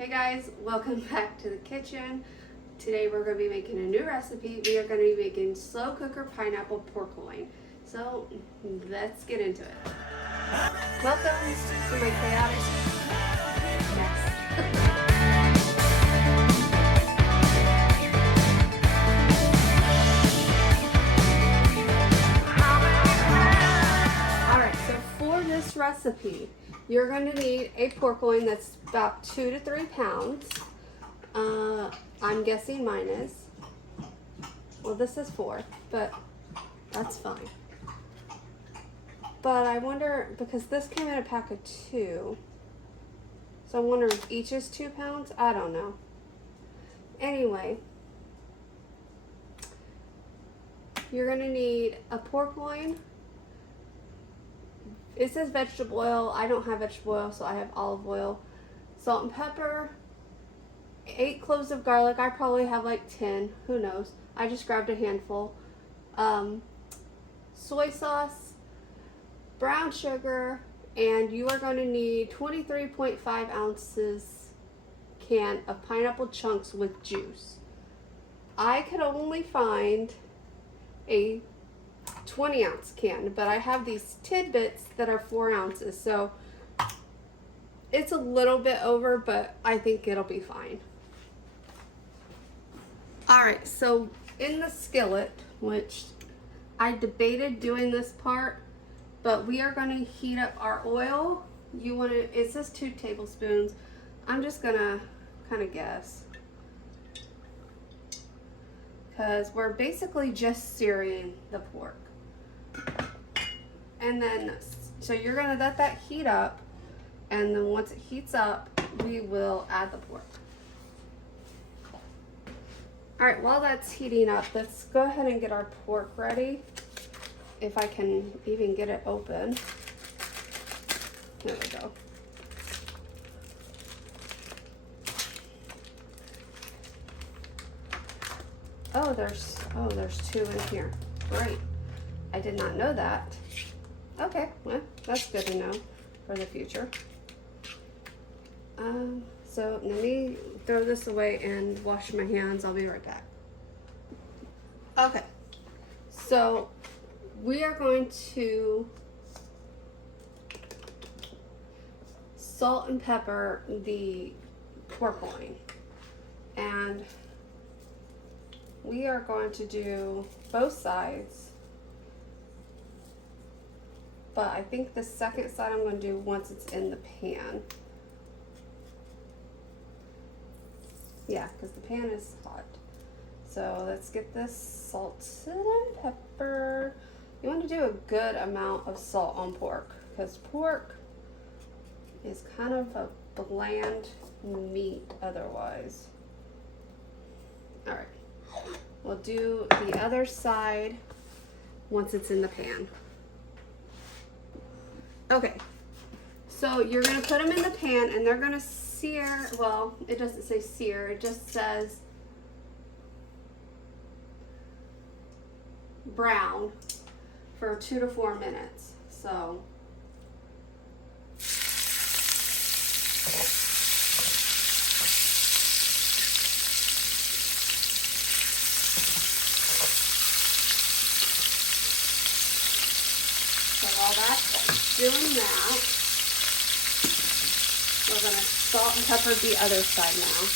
Hey guys, welcome back to the kitchen. Today we're going to be making a new recipe. We are going to be making slow cooker pineapple pork loin. So let's get into it. Welcome to my chaotic mess. Alright, so for this recipe, you're going to need a pork loin that's about 2 to 3 pounds. I'm guessing mine is. Well, this is 4, but that's fine. But I wonder, because this came in a pack of 2, so I wonder if each is 2 pounds. I don't know. Anyway, you're going to need a pork loin. It says vegetable oil. I don't have vegetable oil, so I have olive oil. Salt and pepper. 8 cloves of garlic. I probably have like 10. Who knows? I just grabbed a handful. Soy sauce. Brown sugar. And you are going to need 23.5 ounces can of pineapple chunks with juice. I could only find a 20-ounce can, but I have these tidbits that are 4 ounces, so it's a little bit over, but I think it'll be fine. Alright, so in the skillet, which I debated doing this part, but we are going to heat up our oil. It says 2 tablespoons. I'm just gonna kind of guess, because we're basically just searing the pork. And then, so you're gonna let that heat up, and then once it heats up, we will add the pork. All right, while that's heating up, let's go ahead and get our pork ready. If I can even get it open. There we go. Oh, there's 2 in here. Great. I did not know that. Okay, well, that's good to know for the future. So let me throw this away and wash my hands. I'll be right back. Okay, so we are going to salt and pepper the pork loin. And we are going to do both sides. But I think the second side I'm going to do once it's in the pan. Yeah, because the pan is hot. So let's get this salted and peppered. You want to do a good amount of salt on pork, because pork is kind of a bland meat otherwise. Alright, we'll do the other side once it's in the pan. Okay, so you're going to put them in the pan and they're going to sear. Well, it doesn't say sear, it just says brown for 2 to 4 minutes. So while that's doing that, we're going to salt and pepper the other side now.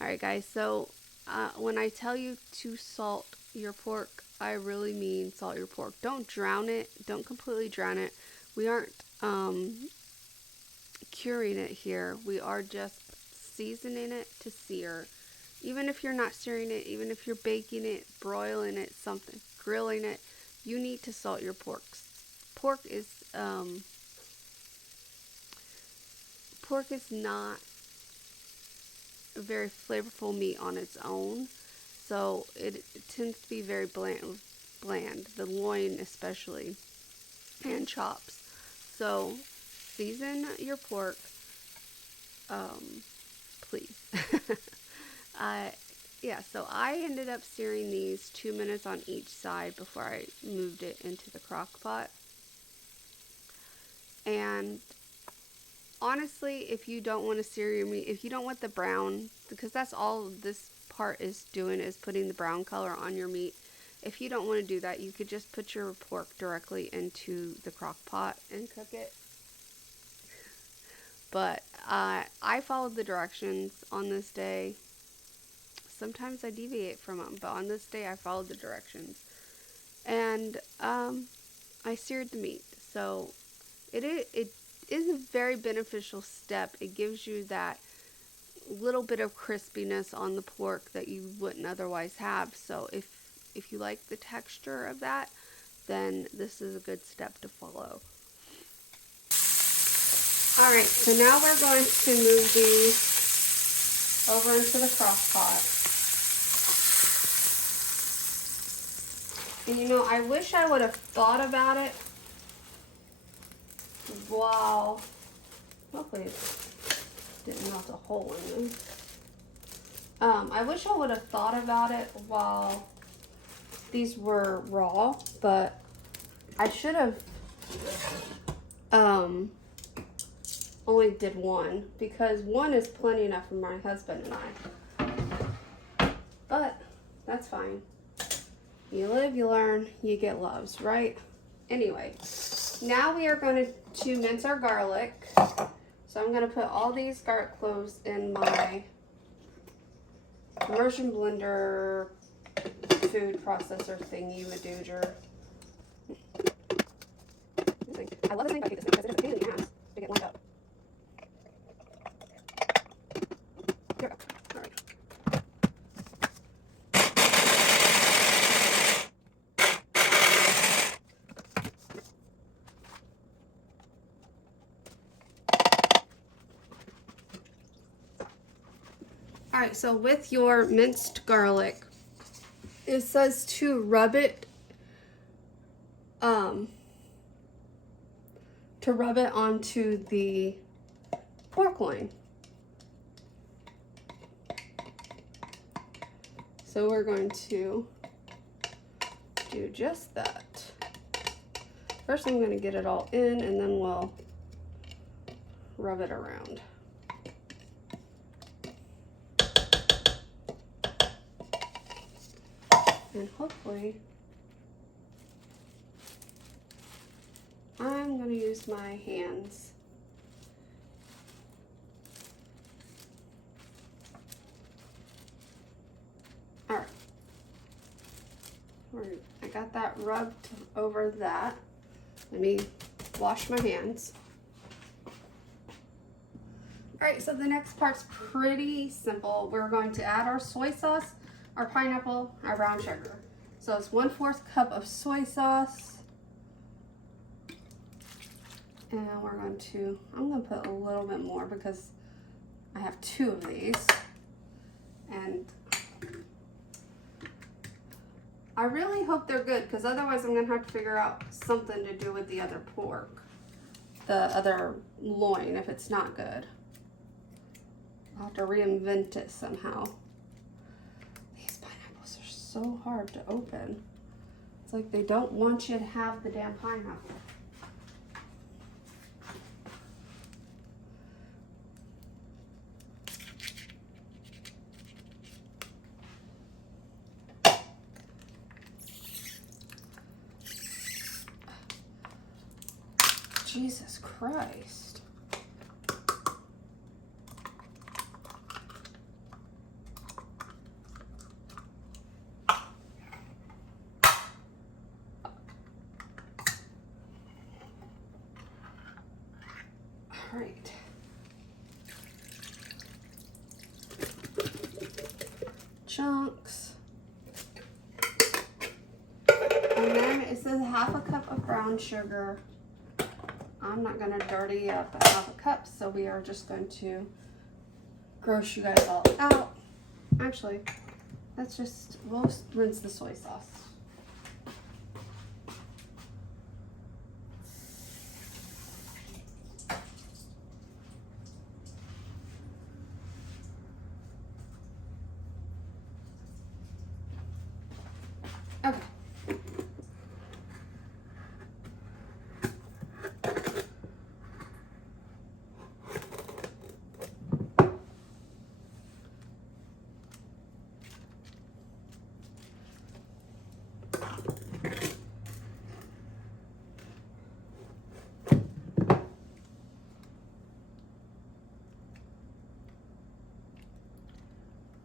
Alright guys, so when I tell you to salt your pork, I really mean salt your pork. Don't drown it. Don't completely drown it. We aren't curing it here. We are just seasoning it to sear. Even if you're not searing it, even if you're baking it, broiling it, something, grilling it, you need to salt your pork. Pork is not a very flavorful meat on its own, so it tends to be very bland. The loin especially, and chops. So season your pork, please. yeah, so I ended up searing these 2 minutes on each side before I moved it into the crock pot. And honestly, if you don't want to sear your meat, if you don't want the brown, because that's all this part is doing, is putting the brown color on your meat. If you don't want to do that, you could just put your pork directly into the crock pot and cook it. But I followed the directions on this day. Sometimes I deviate from them, but on this day I followed the directions. And I seared the meat. So it is a very beneficial step. It gives you that little bit of crispiness on the pork that you wouldn't otherwise have. So if you like the texture of that, then this is a good step to follow. Alright, so now we're going to move these over into the crock pot. And you know, I wish I would have thought about it while, hopefully it didn't melt a hole in them. I wish I would have thought about it while these were raw, but I should have only did one, because one is plenty enough for my husband and I. But that's fine. You live, you learn, you get loves, right? Anyway, now we are going to mince our garlic. So I'm going to put all these garlic cloves in my immersion blender food processor thingy-madooger. I love this thing, but I hate this thing because it is a pain in the ass to get lined up. Here we go. All right. All right, so with your minced garlic, it says to rub it onto the pork loin. So we're going to do just that. First I'm going to get it all in, and then we'll rub it around. And hopefully I'm going to use my hands. All right. I got that rubbed over that. Let me wash my hands. All right, so the next part's pretty simple. We're going to add our soy sauce, our pineapple, our brown sugar. So it's 1/4 cup of soy sauce. And I'm going to put a little bit more because I have 2 of these. And I really hope they're good, because otherwise I'm going to have to figure out something to do with the other pork. The other loin, if it's not good. I'll have to reinvent it somehow. These pineapples are so hard to open. It's like they don't want you to have the damn pineapple. Jesus Christ. All right. Chunks. And then it says 1/2 cup of brown sugar. I'm not going to dirty up 1/2 cup, so we are just going to gross you guys all out. Actually, we'll rinse the soy sauce.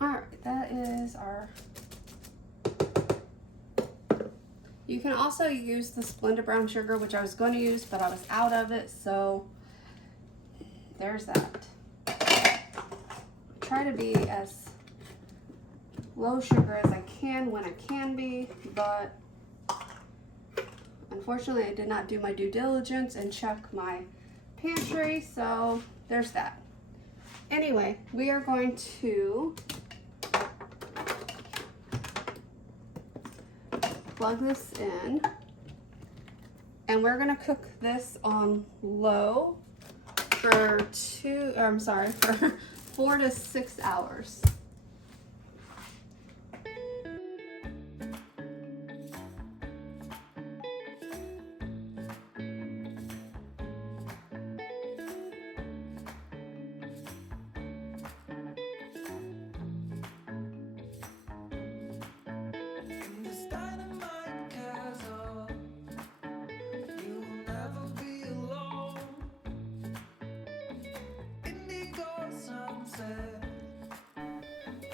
Alright, that is our... You can also use the Splenda brown sugar, which I was going to use, but I was out of it, so there's that. Try to be as low sugar as I can when I can be, but unfortunately I did not do my due diligence and check my pantry, so there's that. Anyway, we are going to plug this in, and we're gonna cook this on low for 4 to 6 hours.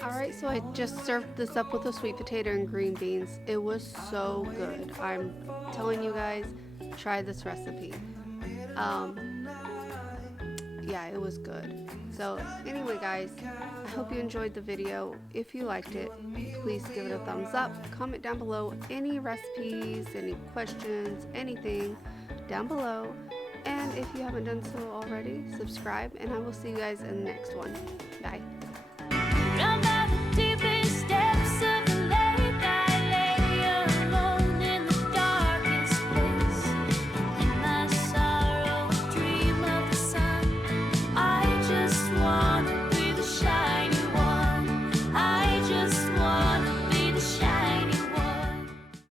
Alright, so I just served this up with a sweet potato and green beans. It was so good. I'm telling you guys, try this recipe. Yeah, it was good. So anyway guys, I hope you enjoyed the video. If you liked it, please give it a thumbs up. Comment down below any recipes, any questions, anything down below. And if you haven't done so already, subscribe, and I will see you guys in the next one. Bye.